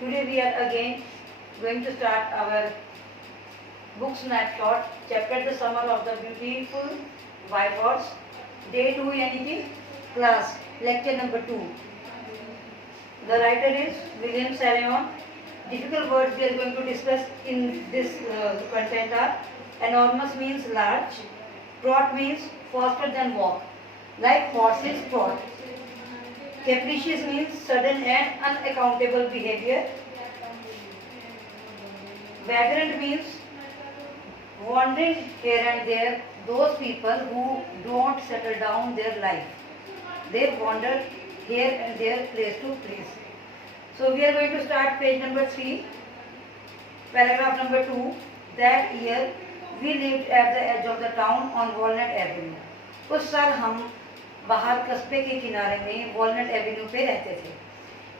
Today we are again going to start our book snapshot, chapter The Summer of the Beautiful White Horse, day 2 यानी कि class, lecture number 2. The writer is William Sarrayon. Difficult words we are going to discuss in this content are: enormous means large, trot means faster than walk, like horses trot. Capricious means sudden and unaccountable behavior. Vagrant means wandering here and there, those people who don't settle down their life. They wander here and there, place to place. So we are going to start page number 3, paragraph number 2. That year we lived at the edge of the town on Walnut Avenue. उस साल हम बाहर कस्बे के किनारे में walnut Avenue पे रहते थे.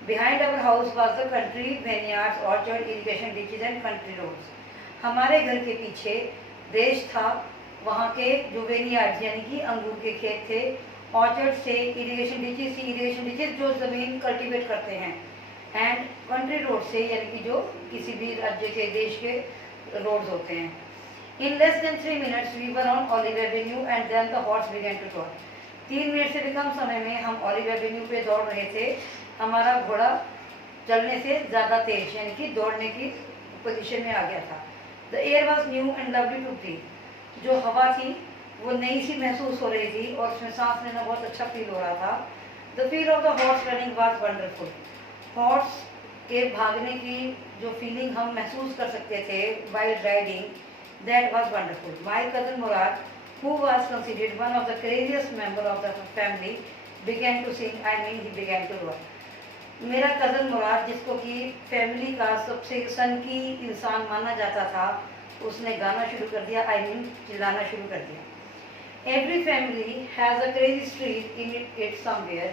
Behind our house was the country vineyards, orchard, irrigation ditches and country roads. हमारे घर के पीछे देश था, वहाँ के जो वेनियार्ड्स यानी कि अंगूर के खेत थे, ऑर्चर्ड से इरिगेशन डिचेस जो ज़मीन कल्टीवेट करते हैं, एंड कंट्री रोड से यानी कि जो किसी भी राज्य के देश के रोड्स होते हैं. In less than 3 minutes we were on Olive Avenue and then the horse began to trot. 3 minute से भी कम समय में हम ऑलिव एवेन्यू पे दौड़ रहे थे. हमारा घोड़ा चलने से ज़्यादा तेज यानी कि दौड़ने की पोजीशन में आ गया था. The air was new and lovely to breathe. जो हवा थी वो नई सी महसूस हो रही थी और उसमें सांस लेना बहुत अच्छा फील हो रहा था. The feel of the horse running was wonderful. Horse के भागने की जो फीलिंग हम महसूस कर सकते थे while riding, that was wonderful. My cousin Murad, who was considered one of the craziest member of the family, began to sing. I mean he began to roar. मेरा कज़न मुराद, जिसको कि फैमिली का सबसे सनकी इंसान माना जाता था, उसने गाना शुरू कर दिया. I mean चिल्लाना शुरू कर दिया. Every family has a crazy streak in it somewhere,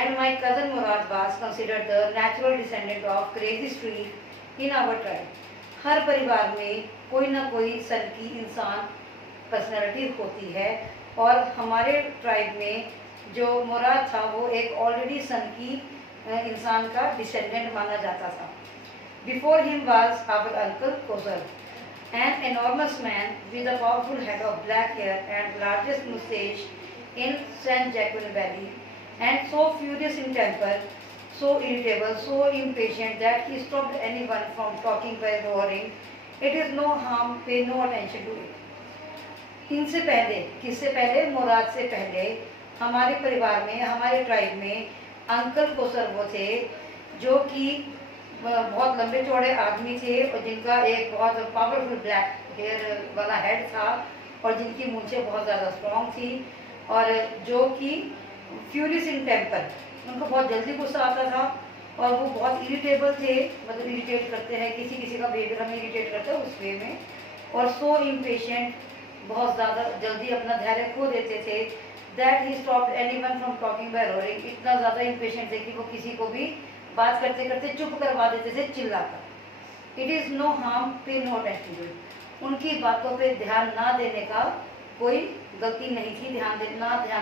and my cousin Murad was considered the natural descendant of crazy streak in our tribe. हर परिवार में कोई ना कोई सनकी इंसान पर्सनैलिटी होती है और हमारे ट्राइब में जो मुराद था वो एक ऑलरेडी सन की इंसान का डिसेंडेंट माना जाता था. Before him was our uncle Khosrove, an enormous man with a powerful head of black hair and largest mustache in San Joaquin valley, and so furious in temper, so irritable, so impatient that he stopped anyone from talking by roaring. It is no harm, pay no attention to it. इनसे पहले, किससे पहले? मुराद से पहले हमारे परिवार में, हमारे ट्राइब में अंकल कोसर वो थे जो कि बहुत लंबे चौड़े आदमी थे और जिनका एक बहुत पावरफुल ब्लैक हेयर वाला हेड था और जिनकी मूंछें बहुत ज़्यादा स्ट्रॉन्ग थी और जो कि फ्यूरियस इन टेम्पर, उनको बहुत जल्दी गुस्सा आता था और वो बहुत इरिटेबल थे. मतलब इरिटेट करते हैं, किसी किसी का बिहेवियर हमें इरिटेट करता है उस वे में. और सो इम्पेशेंट, बहुत ज़्यादा जल्दी अपना धैर्य खो देते थे. That he stopped anyone from talking by roaring. इतना ज़्यादा इम्पेशेंट थे कि वो किसी को भी बात करते करते चुप करवा देते थे चिल्लाकर. इट इज़ नो हार्म, पे नो अटेंशन. उनकी बातों पे ध्यान ना देने का कोई गलती नहीं थी, ध्यान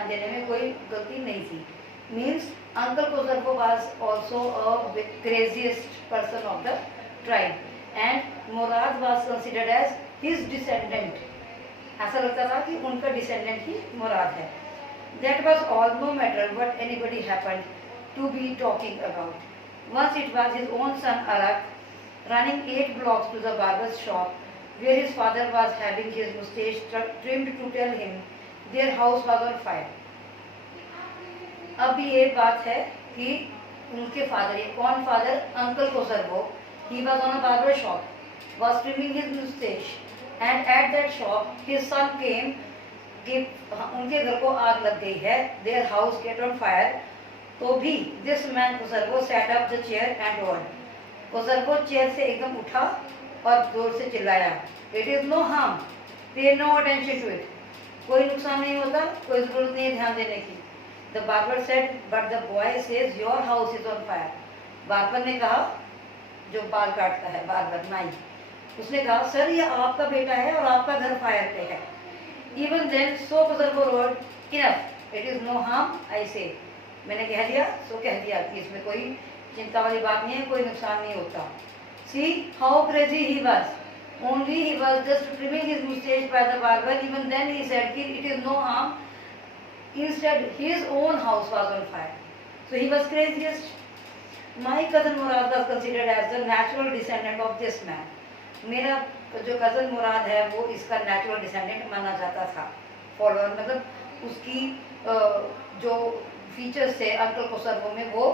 देने में कोई गलती नहीं थी. Means uncle Khosrove was also a craziest person of the tribe and Mourad was considered as his descendant. ऐसा लगता था कि उनका डिसेंडेंट ही मुराद है. That was all, no matter what anybody happened to be talking about. Once it was his own son Arak running 8 blocks to the barber's shop where his father was having his mustache trimmed to tell him their house was on fire. अब ये बात है कि उनके father, ये कौन father? Uncle Khosrove वो. He was on a barber shop, was trimming his mustache, and at that shop his son came कि उनके घर को आग लग गई है. their house get on fire. तो भी this man Khosrove sat up the chair and roared. Khosrove chair से एकदम उठा और जोर से चिल्लाया. it is no harm, pay no attention to it. कोई नुकसान नहीं होता, कोई जरूरत नहीं है ध्यान देने की. the barber said, but the boy says your house is on fire. Barber ने कहा, जो बाल काटता है बार्बर, नाई, उसने कहा सर ये आपका बेटा है और आपका घर फायर पे है. Even then so Khosrove roared enough, it is no harm, I say. मैंने कह दिया सो कह दिया कि इसमें कोई चिंता वाली बात नहीं है, कोई नुकसान नहीं होता। See how crazy he was, only he was just trimming his mustache by the barber, even then he said कि it is no harm, instead his own house was on fire, so he was craziest. My cousin Murad was considered as the natural descendant of this man. मेरा जो cousin मुराद है वो इसका natural descendant माना जाता था, follower, मतलब उसकी जो फीचर्स थे अंकल कोसर्बो में वो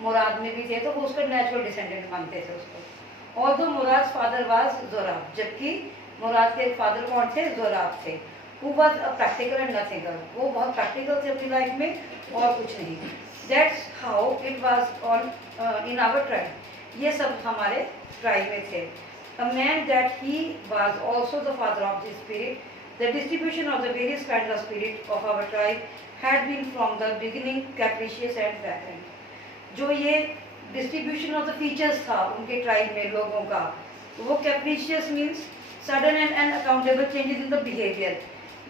मुराद में भी थे, तो वो उसका नेचुरल डिसेंडेंट मानते थे उसको। और तो मुराद फादर वाज जोराब, जबकि मुराद के फादर कौन थे? जोराब थे। Who was a practical and nothing, वो बहुत प्रैक्टिकल थे अपनी लाइफ में और कुछ नहीं। That's how it was on in our tribe, ये सब हमारे ट्राइब में थे। A man that he was also the father of the spirit. The distribution of the various kinds of spirit of our tribe had been from the beginning capricious and vagrant. जो ये distribution of the features था उनके tribe में लोगों का, वो capricious means sudden and unaccountable changes in the behaviour.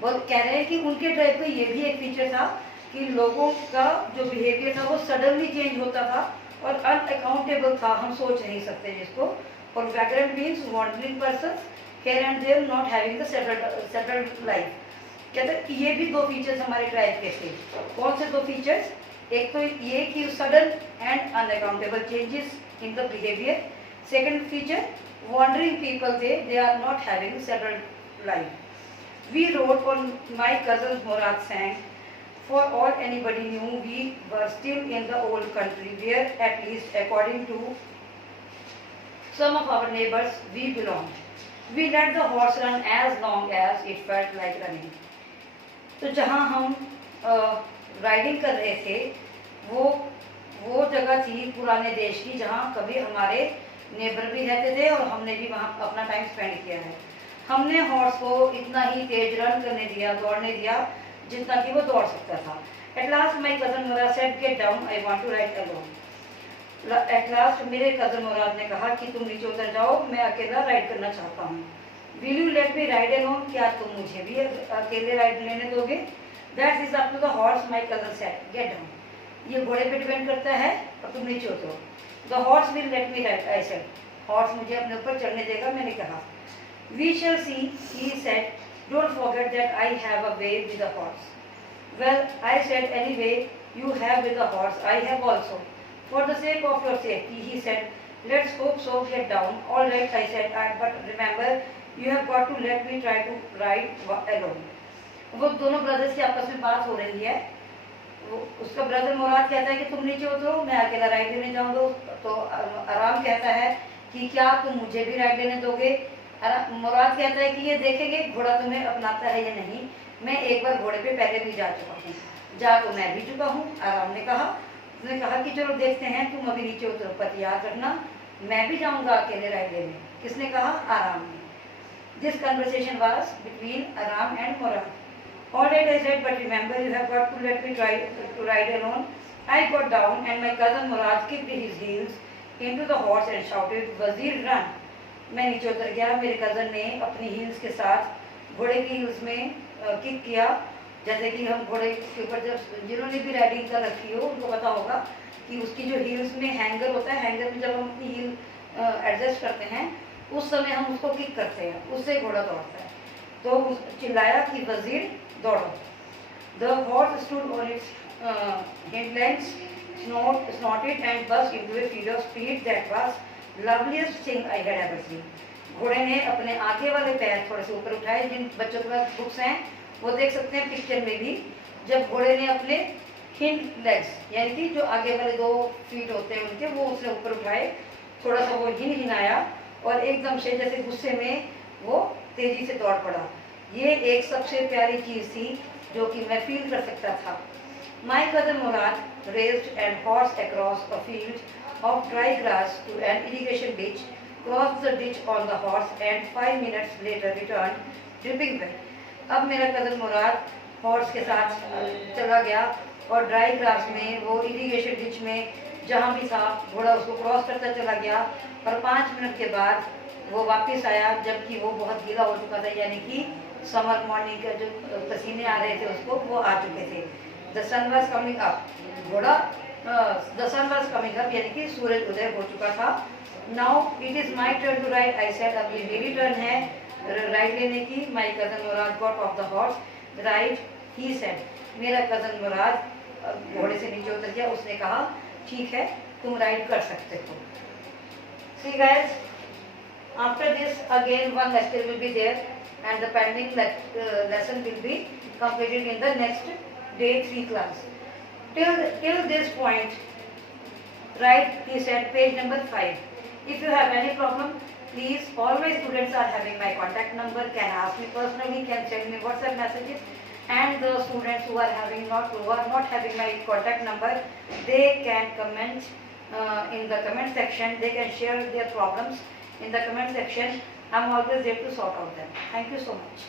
वो कह रहे हैं कि उनके ट्राइब का ये भी एक फीचर था कि लोगों का जो बिहेवियर था वो सडनली चेंज होता था और अनअकाउंटेबल था, हम सोच नहीं सकते जिसको। और vagrant means wandering persons, here and there, not having the settled life. कहते हैं ये भी दो फीचर्स हमारे ट्राइब के थे। कौन से दो फीचर्स? एक तो ये कि sudden and unaccountable changes in the behaviour. Second feature, wandering people थे, they are not having settled life. We rode on my cousin Mourad sang, for all anybody knew we were still in the old country where, at least according to some of our neighbors, we belonged. We let the horse run as long as it felt like running. तो जहाँ हम riding कर रहे थे वो जगह थी पुराने देश की जहाँ कभी हमारे नेबर भी रहते थे और हमने भी वहाँ अपना टाइम स्पेंड किया है। हमने हॉर्स को इतना ही तेज रन करने दिया, दौड़ने दिया जितना कि वो दौड़ सकता था। At last my cousin Murad said, "Get down, I want to ride alone." At last मेरे कज़न मुराद ने कहा कि तुम नीचे उतर जाओ, मैं अकेला राइड करना चाहता हूँ। Will you let me ride alone, क्या तुम मुझे भी अकेले राइड लेने दोगे? That is up to the horse, my cousin said, get down. ये घोड़े पे डिपेंड करता है और तुम नीचे उतरो। The horse will let me ride, I said, horse मुझे अपने ऊपर चढ़ने देगा, मैंने कहा। We shall see, he said, don't forget that I have a way with the horse. Well I said, anyway you have with the horse, I have also. For the sake of your safety, he said, let's hope so, get down. All right, I said, but remember, you have got to let me try to ride alone. वो दोनों brothers की आपस में बात हो रही है। उसका ब्रदर मुराद कहता है कि तुम नीचे उतरो, मैं अकेला राइड लेने जाऊंगा। तो आराम कहता है कि क्या तुम मुझे भी राइड लेने दोगे? मुराद कहता है कि ये देखेंगे घोड़ा तुम्हें अपनाता है या नहीं। मैं एक बार घोड़े पे पहले भी जा चुका हूँ, जा तो मैं भी चुका हूँ। आराम ने कहा, उसने कहा कि चलो देखते हैं, तुम अभी नीचे उतरो, पर याद रखना मैं भी जाऊंगा अकेले राइड लेने। किसने कहा? आराम ने। दिस कन्वर्सेशन वाज बिटवीन आराम and Murad. All right, I said, but remember you have got to let me try to ride alone. I got down and my cousin Murad kicked his heels into the horse and shouted, Wazir run. मैं नीचे उतर गया, मेरे cousin ने अपनी heels के साथ घोड़े की हील्स में किक किया। जैसे कि हम घोड़े के ऊपर, जब जिन्होंने भी राइडिंग कर रखी हो उनको पता होगा कि उसकी जो हील्स में हैंगर होता है, हैंगर में जब हम अपनी हील एडजस्ट करते हैं उस समय हम उसको किक करते हैं, उससे घोड़ा दौड़ता है। तो चिल्लाया कि वजीर दौड़ो। The horse stood on it's hind legs, snorted and burst into a feed of speed that was loveliest thing I had ever seen. घोड़े ने अपने आगे वाले पैर थोड़े से ऊपर उठाए। जिन बच्चों के पास बुक्स हैं वो देख सकते हैं पिक्चर में भी, जब घोड़े ने अपने हिंड लेग्स यानी कि जो आगे वाले 2 फीट होते हैं उनके, वो उसने ऊपर उठाए, थोड़ा सा वो हिनाया और एकदम से जैसे गुस्से में वो तेजी से दौड़ पड़ा। ये एक सबसे प्यारी चीज़ थी जो कि मैं फील कर सकता था। My cousin Murad raised and horse across a field of dry grass to an irrigation ditch, crossed the ditch on the horse and 5 minutes later returned dripping wet. अब मेरा कज़न मुराद हॉर्स के साथ चला गया और ड्राई ग्रास में, वो irrigation ditch में जहाँ भी था, घोड़ा उसको क्रॉस करता चला गया और 5 मिनट के बाद वो वापस आया जबकि वो बहुत गीला हो चुका था, यानी कि समर मॉर्निंग के जो पसीने आ रहे थे उसको, वो आ चुके थे। The sun was coming up, घोड़ा the sun was coming up, यानी कि सूरज उदय हो चुका था. Now it is my turn to ride. I said, अब ये मेरी टर्न है राइड लेने की. My cousin Mourad got off the horse. Ride, he said. मेरा कजन मुराद घोड़े से नीचे उतर गया. उसने कहा ठीक है, तुम राइड कर सकते हो. See guys, after this again one lecture will be there and the pending lesson will be completed in the next day 3 class. Till this point, right, he said, page number 5. If you have any problem, please, always students are having my contact number, can ask me personally, can send me WhatsApp messages, and the students who are not having my contact number, they can comment in the comment section. They can share their problems in the comment section. I'm always there to sort out them. Thank you so much.